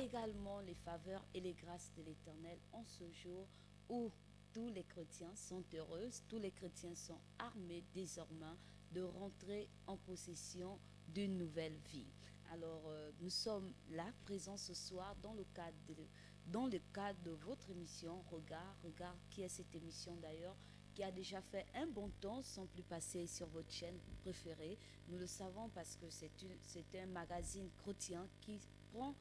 Également les faveurs et les grâces de l'Éternel en ce jour où tous les chrétiens sont heureux, tous les chrétiens sont armés désormais de rentrer en possession d'une nouvelle vie. Alors, nous sommes là, présents ce soir, dans le cadre de votre émission Regard, qui est cette émission d'ailleurs, qui a déjà fait un bon temps sans plus passer sur votre chaîne préférée. Nous le savons parce que c'est un magazine chrétien qui prend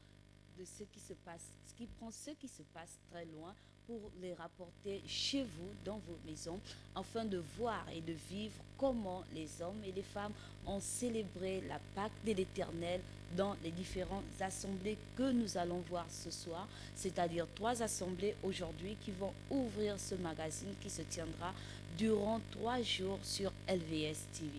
de ce qui se passe, qui prend ce qui se passe très loin pour les rapporter chez vous, dans vos maisons, afin de voir et de vivre comment les hommes et les femmes ont célébré la Pâque de l'Éternel dans les différentes assemblées que nous allons voir ce soir, c'est-à-dire 3 assemblées aujourd'hui qui vont ouvrir ce magazine qui se tiendra durant 3 jours sur LVS TV.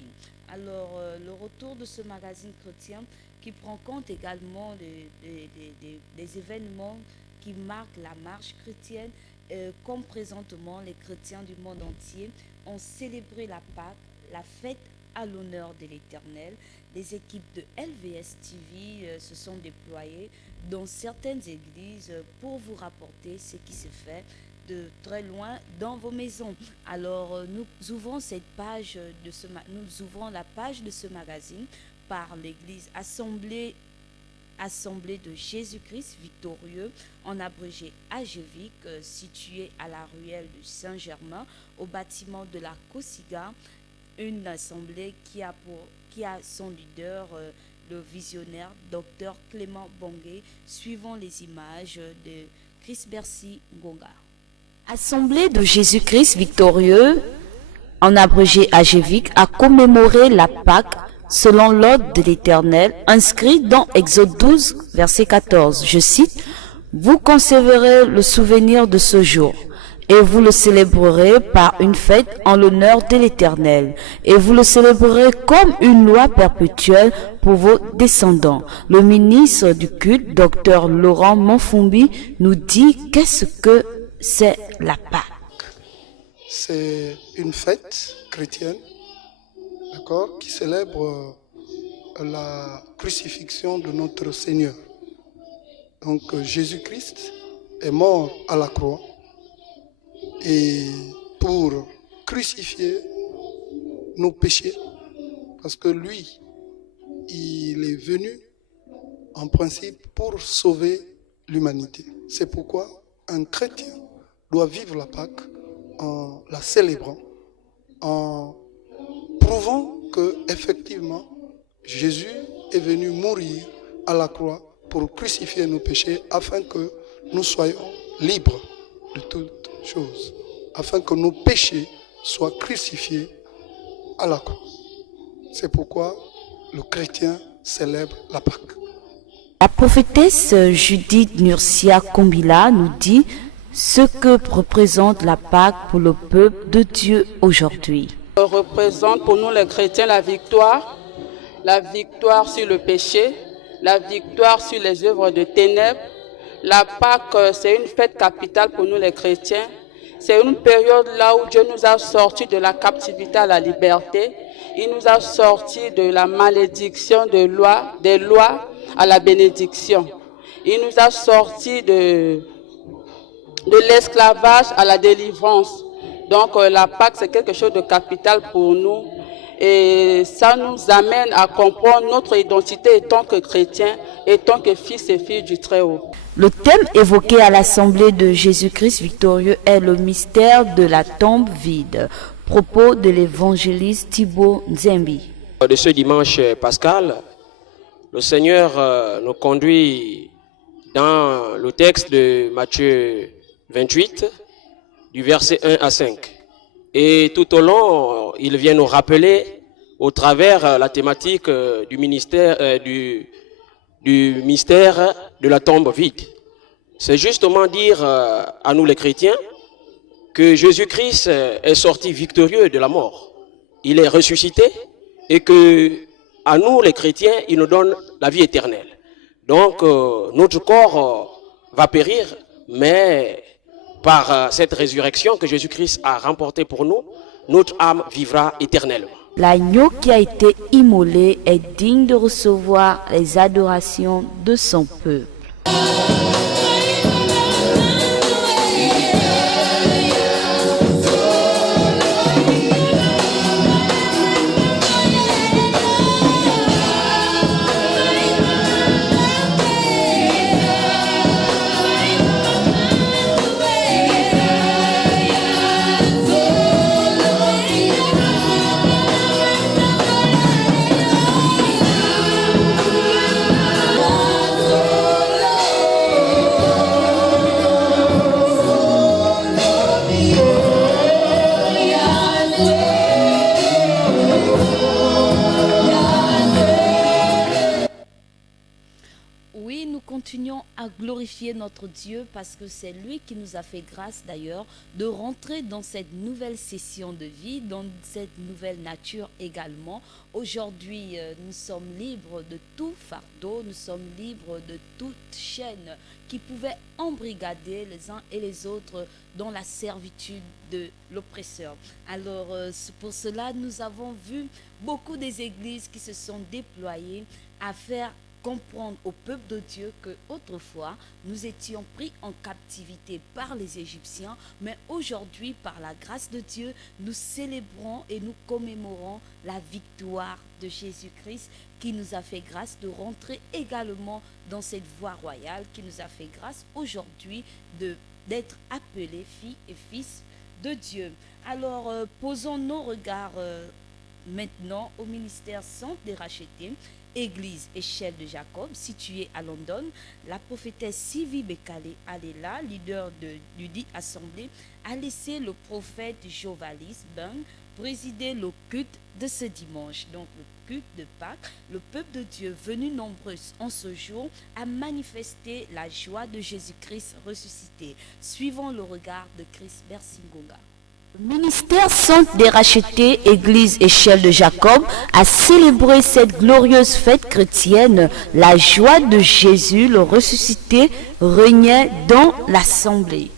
Alors, le retour de ce magazine chrétien qui prend compte également des événements qui marquent la marche chrétienne, comme présentement les chrétiens du monde entier ont célébré la Pâque, la fête à l'honneur de l'Éternel. Les équipes de LVS TV se sont déployées dans certaines églises pour vous rapporter ce qui se fait de très loin dans vos maisons. Alors, nous ouvrons nous ouvrons la page de ce magazine par l'église Assemblée de Jésus-Christ victorieux, en abrégé AGVIC, située à la ruelle du Saint-Germain, au bâtiment de la Kosiga, une assemblée qui a son leader, le visionnaire Dr Clément Bongué, suivant les images de Chris Bercy Ngonga. Assemblée de Jésus-Christ victorieux, en abrégé AGVIC, a commémoré la Pâque selon l'ordre de l'Éternel, inscrit dans Exode 12, verset 14. Je cite, « Vous conserverez le souvenir de ce jour, et vous le célébrerez par une fête en l'honneur de l'Éternel, et vous le célébrerez comme une loi perpétuelle pour vos descendants. » Le ministre du culte, Dr Laurent Monfumbi, nous dit qu'est-ce que c'est la Pâque. C'est une fête chrétienne, d'accord, qui célèbre la crucifixion de notre Seigneur. Donc Jésus-Christ est mort à la croix et pour crucifier nos péchés, parce que lui, il est venu en principe pour sauver l'humanité. C'est pourquoi un chrétien doit vivre la Pâque en la célébrant, en prouvant que effectivement Jésus est venu mourir à la croix pour crucifier nos péchés afin que nous soyons libres de toutes choses, afin que nos péchés soient crucifiés à la croix. C'est pourquoi le chrétien célèbre la Pâque. La prophétesse Judith Nursia Kombila nous dit ce que représente la Pâque pour le peuple de Dieu aujourd'hui. Elle représente pour nous les chrétiens la victoire sur le péché, la victoire sur les œuvres de ténèbres. La Pâque, c'est une fête capitale pour nous les chrétiens. C'est une période là où Dieu nous a sortis de la captivité à la liberté. Il nous a sortis de la malédiction des lois à la bénédiction. Il nous a sortis de l'esclavage à la délivrance. Donc la Pâque, c'est quelque chose de capital pour nous. Et ça nous amène à comprendre notre identité en tant que chrétiens, en tant que fils et filles du Très-Haut. Le thème évoqué à l'Assemblée de Jésus-Christ victorieux est le mystère de la tombe vide. Propos de l'évangéliste Thibaut Nzembi. De ce dimanche pascal, le Seigneur nous conduit dans le texte de Matthieu 28, du verset 1 à 5. Et tout au long, il vient nous rappeler au travers la thématique du mystère de la tombe vide. C'est justement dire à nous les chrétiens que Jésus-Christ est sorti victorieux de la mort. Il est ressuscité et que à nous les chrétiens, il nous donne la vie éternelle. Donc notre corps va périr, mais par cette résurrection que Jésus-Christ a remportée pour nous, notre âme vivra éternellement. L'agneau qui a été immolé est digne de recevoir les adorations de son peuple. Continuons à glorifier notre Dieu parce que c'est lui qui nous a fait grâce d'ailleurs de rentrer dans cette nouvelle session de vie, dans cette nouvelle nature également. Aujourd'hui, nous sommes libres de tout fardeau, nous sommes libres de toute chaîne qui pouvait embrigader les uns et les autres dans la servitude de l'oppresseur. Alors, pour cela, nous avons vu beaucoup des églises qui se sont déployées à faire comprendre au peuple de Dieu que autrefois nous étions pris en captivité par les Égyptiens, mais aujourd'hui par la grâce de Dieu nous célébrons et nous commémorons la victoire de Jésus-Christ qui nous a fait grâce de rentrer également dans cette voie royale, qui nous a fait grâce aujourd'hui d'être appelés filles et fils de Dieu. Alors posons nos regards maintenant au ministère Centre des Rachetés, Église Échelle de Jacob, située à London. La prophétesse Sylvie Bekale Alela, leader du dit assemblée, a laissé le prophète Jovalis Bang présider le culte de ce dimanche. Donc le culte de Pâques, le peuple de Dieu venu nombreux en ce jour a manifesté la joie de Jésus-Christ ressuscité. Suivons le regard de Chris Bersingonga. Le ministère Centre des Rachetés, Église Échelle de Jacob, a célébré cette glorieuse fête chrétienne. La joie de Jésus, le ressuscité, régnait dans l'assemblée.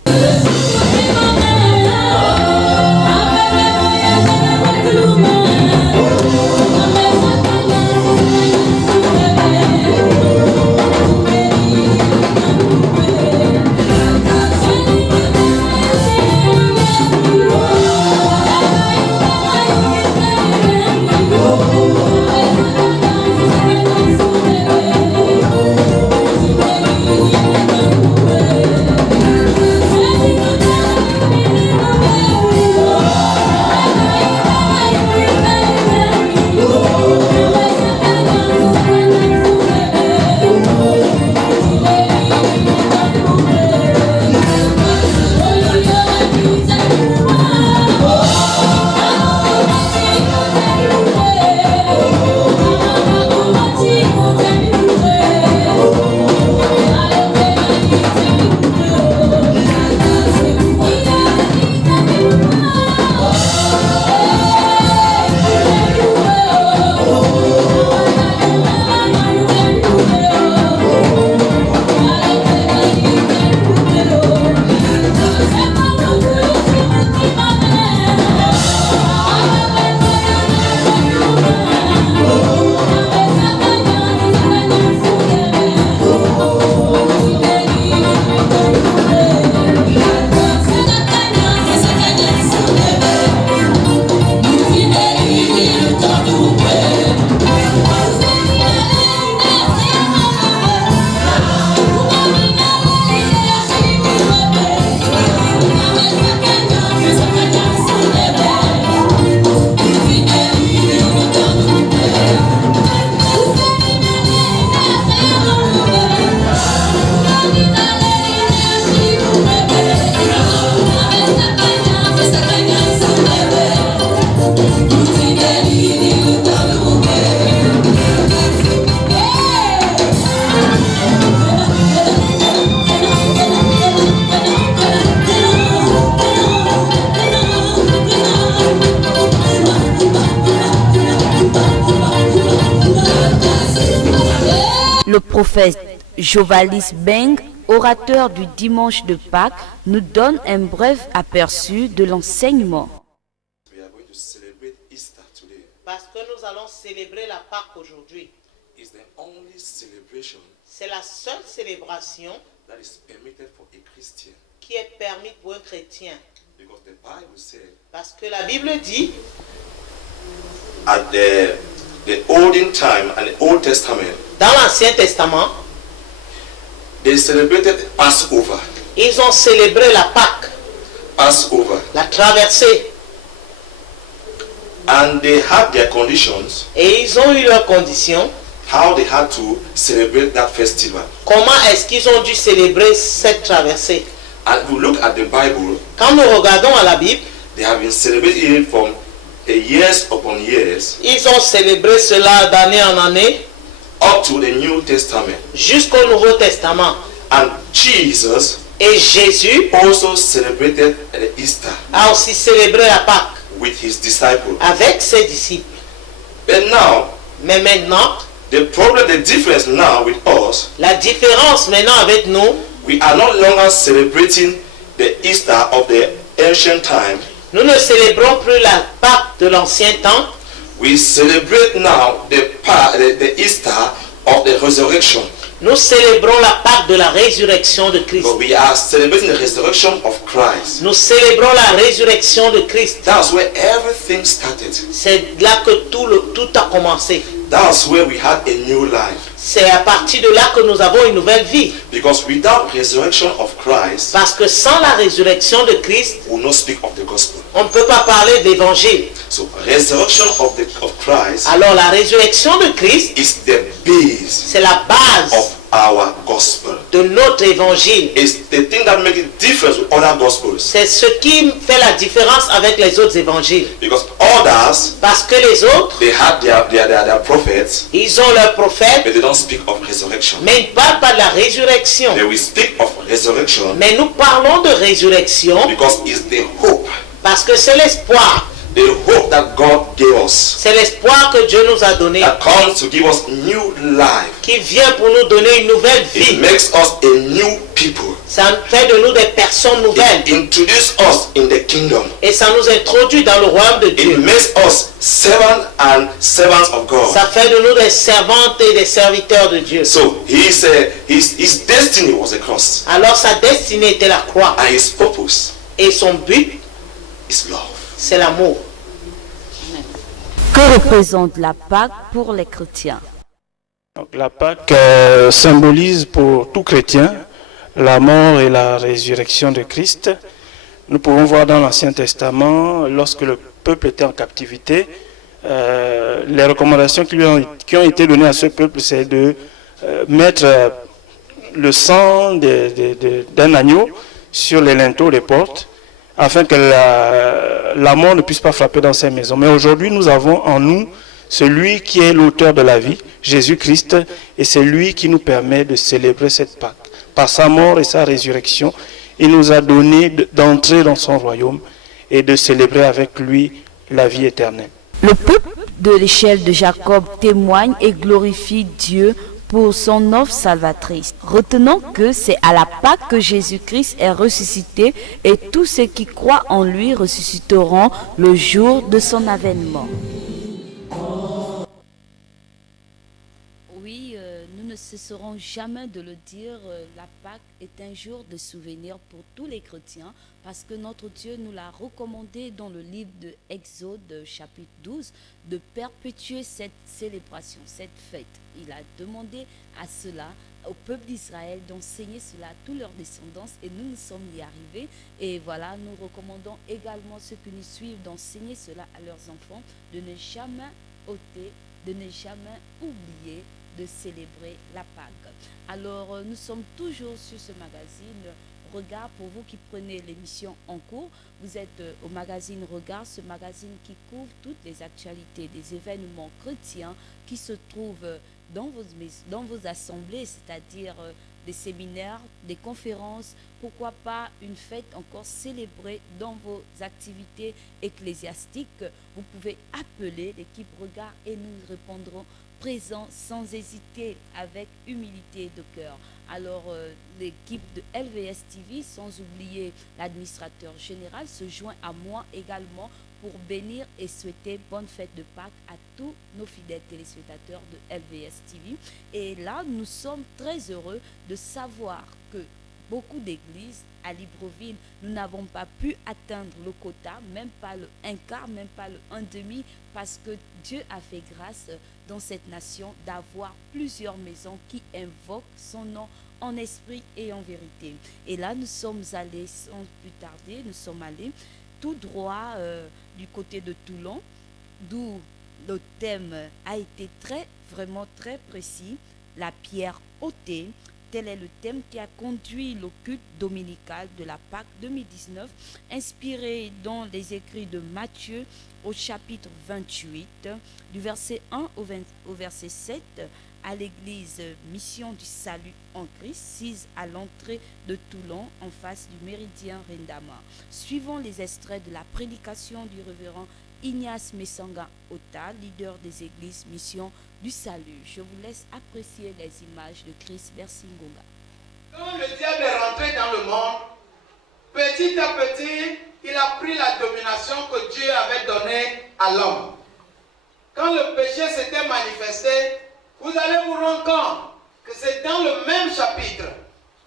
prophète Jovalis Beng, orateur du dimanche de Pâques, nous donne un bref aperçu de l'enseignement. Parce que nous allons célébrer la Pâque aujourd'hui. C'est la seule célébration qui est permise pour un chrétien. Parce que la Bible dit, at the olden time and the Old Testament, dans l'Ancien Testament, they celebrated Passover. Ils ont célébré la Pâque, Passover. la traversée. And they had their conditions, Et ils ont eu leurs conditions. how they had to celebrate that festival. Comment est-ce qu'ils ont dû célébrer cette traversée? And if you look at the Bible, Quand nous regardons à la Bible, they have been celebrating it from years upon years ils ont célébré cela d'année en année up to the New Testament. jusqu'au Nouveau Testament. And Jesus Et Jésus also celebrated the Easter a aussi célébré la Pâque with his disciples. avec ses disciples. But now, Mais maintenant, the problem, the difference now with us, la différence maintenant avec nous, we are no longer celebrating the Easter of the ancient time. nous ne célébrons plus la Pâque de l'ancien temps. We celebrate now the Easter of the resurrection. Nous célébrons la Pâque de la résurrection de Christ. But we are celebrating the resurrection of Christ. Nous célébrons la résurrection de Christ. That's where everything started. C'est là que tout a commencé. That's where we had a new life. C'est à partir de là que nous avons une nouvelle vie. Because without resurrection of Christ, Parce que sans la résurrection de Christ, we will not speak of the gospel. on ne peut pas parler d'évangile. So resurrection of Christ Alors la résurrection de Christ, is the base c'est la base of our gospel. de notre évangile. It's the thing that makes it different with other gospels. C'est ce qui fait la différence avec les autres évangiles. Because others, Parce que les autres, they had their prophets, ils ont leurs prophètes, but they don't speak of resurrection. mais ils ne parlent pas de la résurrection. They will speak of resurrection Mais nous parlons de résurrection because it's the hope, parce que c'est l'espoir. the hope that God gave us, C'est l'espoir que Dieu nous a donné, that comes to give us new life. qui vient pour nous donner une nouvelle It vie. makes us a new people. Ça fait de nous des personnes nouvelles. It introduces us in the kingdom. Et ça nous introduit dans le royaume de It Dieu. makes us servants of God. Ça fait de nous des servantes et des serviteurs de Dieu. So his destiny was the cross, Alors sa destinée était la croix. and his purpose Et son but, is love. c'est l'amour. Que représente la Pâque pour les chrétiens? Donc, la Pâque symbolise pour tout chrétien la mort et la résurrection de Christ. Nous pouvons voir dans l'Ancien Testament, lorsque le peuple était en captivité, les recommandations qui ont été données à ce peuple, c'est de mettre le sang d'un agneau sur les linteaux des portes, afin que la mort ne puisse pas frapper dans ces maisons. Mais aujourd'hui, nous avons en nous celui qui est l'auteur de la vie, Jésus-Christ, et c'est lui qui nous permet de célébrer cette Pâque. Par sa mort et sa résurrection, il nous a donné d'entrer dans son royaume et de célébrer avec lui la vie éternelle. Le peuple de l'échelle de Jacob témoigne et glorifie Dieu pour son offre salvatrice. Retenons que c'est à la Pâque que Jésus-Christ est ressuscité et tous ceux qui croient en lui ressusciteront le jour de son avènement. Oui, nous ne cesserons jamais de le dire, la Pâque est un jour de souvenir pour tous les chrétiens parce que notre Dieu nous l'a recommandé dans le livre de Exode chapitre 12 de perpétuer cette célébration, cette fête. Il a demandé à cela, au peuple d'Israël, d'enseigner cela à tous leurs descendants et nous sommes y arrivés. Et voilà, nous recommandons également ceux qui nous suivent d'enseigner cela à leurs enfants, de ne jamais ôter, de ne jamais oublier de célébrer la Pâque. Alors, nous sommes toujours sur ce magazine Regard. Pour vous qui prenez l'émission en cours, vous êtes au magazine Regard, ce magazine qui couvre toutes les actualités des événements chrétiens qui se trouvent dans vos assemblées, c'est-à-dire des séminaires, des conférences, pourquoi pas une fête encore célébrée dans vos activités ecclésiastiques. Vous pouvez appeler l'équipe Regard et nous répondrons présents sans hésiter, avec humilité de cœur. Alors l'équipe de LVS TV, sans oublier l'administrateur général, se joint à moi également pour bénir et souhaiter bonne fête de Pâques à tous nos fidèles téléspectateurs de LVS TV. Et là, nous sommes très heureux de savoir que beaucoup d'églises à Libreville, nous n'avons pas pu atteindre le quota, même pas le 1/4, même pas le 1/2, parce que Dieu a fait grâce dans cette nation d'avoir plusieurs maisons qui invoquent son nom en esprit et en vérité. Et là, nous sommes allés, sans plus tarder, nous sommes allés tout droit du côté de Toulon, d'où le thème a été vraiment très précis, la pierre ôtée. Tel est le thème qui a conduit le culte dominical de la Pâque 2019, inspiré dans les écrits de Matthieu au chapitre 28, du verset 1 au verset 7, à l'église Mission du Salut en Christ, sise à l'entrée de Toulon, en face du méridien Rendama. Suivons les extraits de la prédication du révérend Ignace Messanga Ota, leader des églises Mission du Salut. Je vous laisse apprécier les images de Chris Bersingonga. Quand le diable est rentré dans le monde, petit à petit, il a pris la domination que Dieu avait donnée à l'homme. Quand le péché s'était manifesté, vous allez vous rendre compte que c'est dans le même chapitre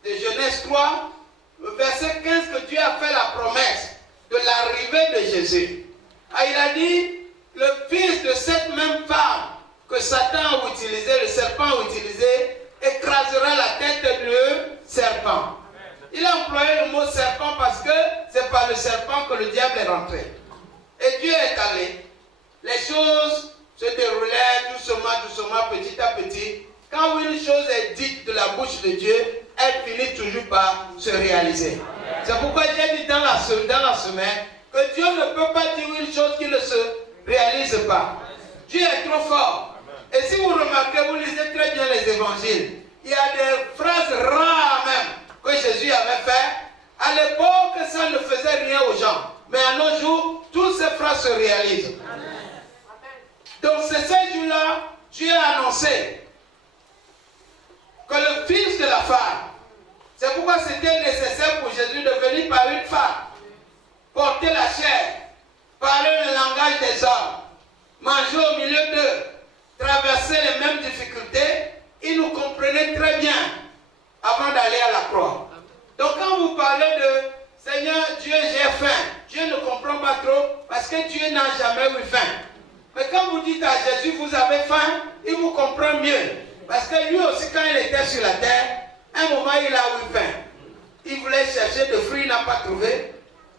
de Genèse 3, le verset 15, que Dieu a fait la promesse de l'arrivée de Jésus. Ah, il a dit, le fils de cette même femme que Satan a utilisé, le serpent a utilisé, écrasera la tête du serpent. Il a employé le mot serpent parce que c'est par le serpent que le diable est rentré. Et Dieu est allé. Les choses se déroulaient doucement, petit à petit. Quand une chose est dite de la bouche de Dieu, elle finit toujours par se réaliser. C'est pourquoi j'ai dit dans la semaine que Dieu ne peut pas dire une chose qui ne se réalise pas. Dieu est trop fort. Et si vous remarquez, vous lisez très bien les évangiles, il y a des phrases rares même que Jésus avait fait. À l'époque, ça ne faisait rien aux gens. Mais à nos jours, toutes ces phrases se réalisent. Donc c'est ces jours-là, Dieu a annoncé que le fils de la femme, c'est pourquoi c'était nécessaire pour Jésus de venir par une femme, porter la chair, parler le langage des hommes, manger au milieu d'eux, traverser les mêmes difficultés. Il nous comprenait très bien avant d'aller à la croix. Donc quand vous parlez de Seigneur Dieu, j'ai faim, Dieu ne comprend pas trop parce que Dieu n'a jamais eu faim. Mais quand vous dites à Jésus, vous avez faim, il vous comprend mieux. Parce que lui aussi, quand il était sur la terre, un moment, il a eu faim. Il voulait chercher des fruits, il n'a pas trouvé.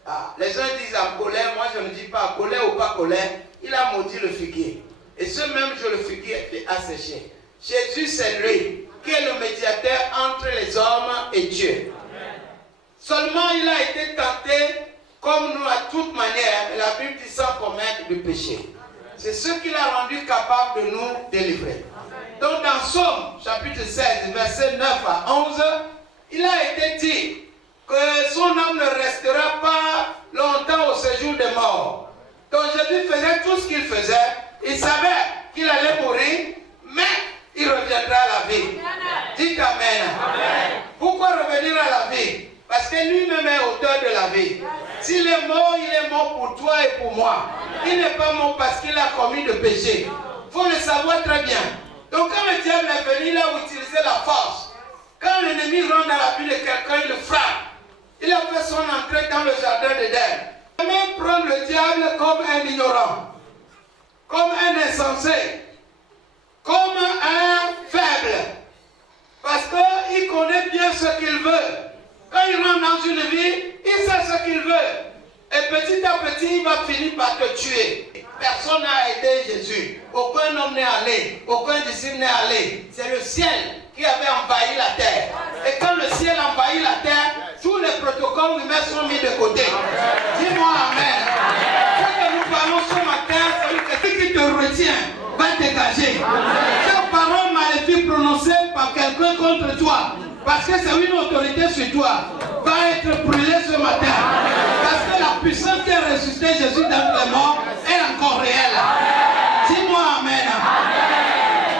Ah, les gens disent en colère, moi je ne dis pas colère ou pas colère. Il a maudit le figuier. Et ce même jour, le figuier a séché. Jésus, c'est lui qui est le médiateur entre les hommes et Dieu. Amen. Seulement, il a été tenté comme nous à toute manière. La Bible dit sans commettre de péché. C'est ce qui l'a rendu capable de nous délivrer. Donc dans Somme, chapitre 16, versets 9 à 11, il a été dit que son âme ne restera pas longtemps au séjour des morts. Donc Jésus faisait tout ce qu'il faisait. Il savait qu'il allait mourir, mais il reviendra à la vie. Dites Amen. Amen. Pourquoi revenir à la vie? Parce que lui-même est auteur de la vie. S'il est mort pour toi et pour moi. Il n'est pas mort parce qu'il a commis de péché. Il faut le savoir très bien. Donc quand le diable est venu, il a utilisé la force. Quand l'ennemi rentre dans la vie de quelqu'un, il le frappe. Il a fait son entrée dans le jardin d'Éden. Il même prendre le diable comme un ignorant, comme un insensé, comme un faible. Parce qu'il connaît bien ce qu'il veut. Quand il rentre dans une vie, il sait ce qu'il veut. Et petit à petit, il va finir par te tuer. Personne n'a aidé Jésus. Aucun homme n'est allé. Aucun disciple n'est allé. C'est le ciel qui avait envahi la terre. Et quand le ciel envahit la terre, tous les protocoles humains sont mis de côté. Dis-moi Amen. Ce que nous parlons ce matin, c'est que ce qui te retient va dégager. Ces paroles maléfiques prononcées par quelqu'un contre toi, par parce que c'est une autorité sur toi, va être brûlée ce matin. Parce que la puissance qui a ressuscité Jésus dans les morts est encore réelle. Dis-moi amen.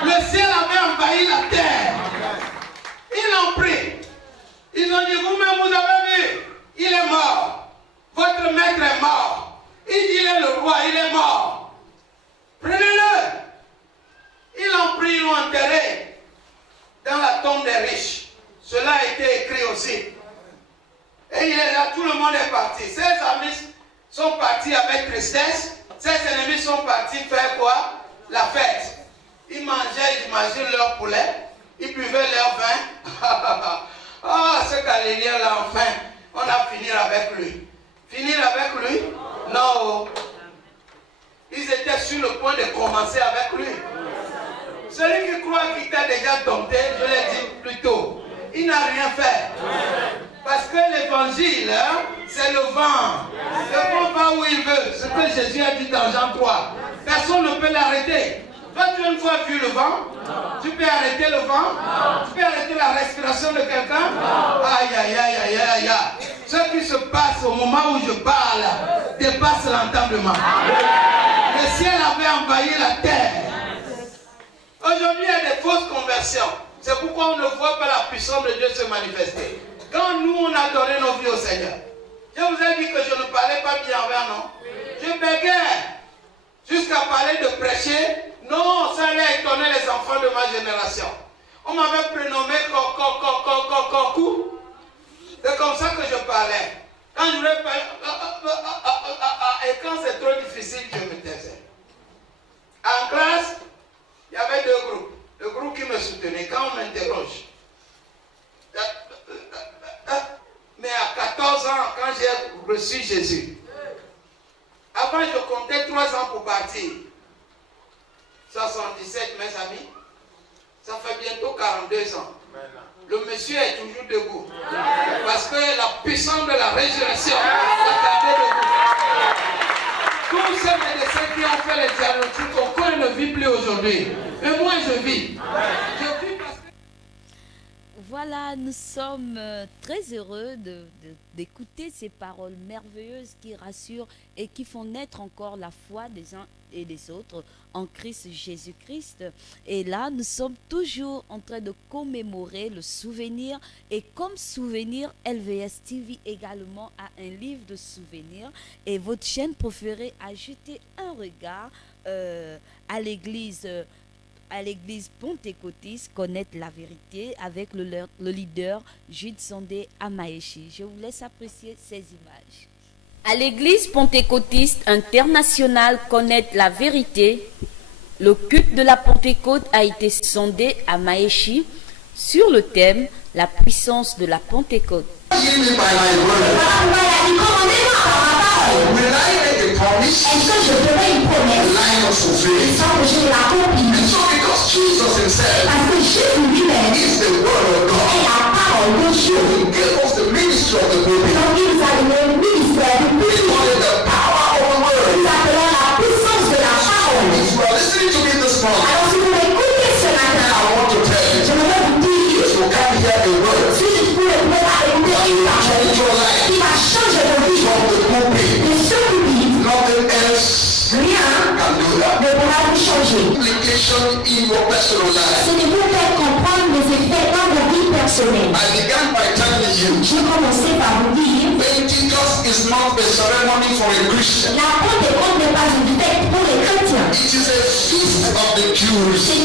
Le ciel avait envahi la terre. Ils l'ont pris. Ils ont dit, vous-même, vous avez vu, il est mort. Votre maître est mort. Il dit, il est le roi, il est mort. Prenez-le. Ils l'ont pris, ils l'ont enterré dans la tombe des riches. Cela a été écrit aussi. Et il est là, tout le monde est parti. Ses amis sont partis avec tristesse. Ses ennemis sont partis faire quoi? La fête. Ils mangeaient, ils imaginaient leur poulet. Ils buvaient leur vin. Ah, ce Galiléen-là, enfin, on a fini avec lui. Finir avec lui? Non. Ils étaient sur le point de commencer avec lui. Celui qui croit qu'il t'a déjà dompté, je l'ai dit plus tôt, il n'a rien fait. Parce que l'évangile, c'est le vent. Le vent va où il veut. Ce que Jésus a dit dans Jean 3. Personne ne peut l'arrêter. Toi, tu as une fois vu le vent? Tu peux arrêter le vent? Tu peux arrêter la respiration de quelqu'un? Aïe, aïe, aïe, aïe, aïe, aïe. Ce qui se passe au moment où je parle dépasse l'entendement. Le ciel avait envahi la terre. Aujourd'hui, il y a des fausses conversions. C'est pourquoi on ne voit pas la puissance de Dieu se manifester. Quand nous, on a donné nos vies au Seigneur, je vous ai dit que je ne parlais pas bien envers, non? Je bégais jusqu'à parler de prêcher. Non, ça allait étonner les enfants de ma génération. On m'avait prénommé Coco. C'est comme ça que je parlais. Quand je voulais parler, et quand c'est trop difficile, je me taisais. En classe, il y avait deux groupes. Le groupe qui me soutenait, quand on m'interroge. Mais à 14 ans, quand j'ai reçu Jésus, avant je comptais 3 ans pour partir. 77, mes amis, ça fait bientôt 42 ans. Le monsieur est toujours debout. Parce que la puissance de la résurrection l'a gardé debout. Tous ces médecins qui ont fait les diagnostics, aucun ne vit plus aujourd'hui. Mais moi, je vis. Je vis parce que... Voilà, nous sommes très heureux d'écouter ces paroles merveilleuses qui rassurent et qui font naître encore la foi des uns et des autres en Christ Jésus-Christ. Et là, nous sommes toujours en train de commémorer le souvenir. Et comme souvenir, LVS TV également a un livre de souvenirs. Et votre chaîne préférée a jeté un regard à l'église pentecôtiste Connaître la vérité avec le leader Jude Sondé Amaechi. Je vous laisse apprécier ces images. À l'église pentecôtiste internationale Connaître la vérité, le culte de la Pentecôte a été sondé à Maechi sur le thème La puissance de la Pentecôte. Est-ce que je ferai une promesse sans que je l'accomplisse? Parce que Jésus lui-même est la parole de Dieu. Donc il nous a donné le ministère du culte. Nous appelons la puissance de la parole. Alors si vous m'écoutez ce matin, je voudrais vous dire, si je pouvais pas écouter une parole qui va changer de vie, de ce public, rien ne pourra vous changer. C'est de vous faire comprendre les effets dans vos vies personnelles. J'ai commencé par vous dire, la Pentecôte n'est pas une fête pour les chrétiens. C'est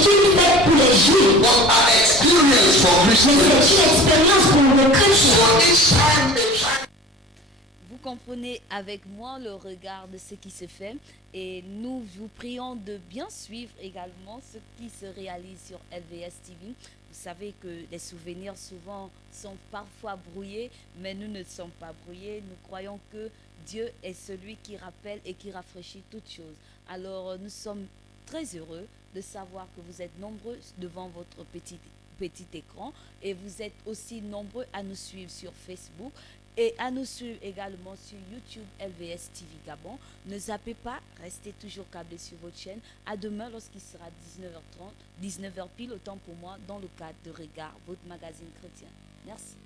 une fête pour les juifs. Mais c'est une expérience pour les chrétiens. Vous comprenez avec moi le regard de ce qui se fait et nous vous prions de bien suivre également ce qui se réalise sur LVS TV. Vous savez que les souvenirs souvent sont parfois brouillés, mais nous ne sommes pas brouillés. Nous croyons que Dieu est celui qui rappelle et qui rafraîchit toutes choses. Alors nous sommes très heureux de savoir que vous êtes nombreux devant votre petit écran et vous êtes aussi nombreux à nous suivre sur Facebook et à nous suivre également sur YouTube LVS TV Gabon. Ne zappez pas, restez toujours câblés sur votre chaîne. À demain lorsqu'il sera 19h30, 19h pile, autant pour moi, dans le cadre de Regard, votre magazine chrétien. Merci.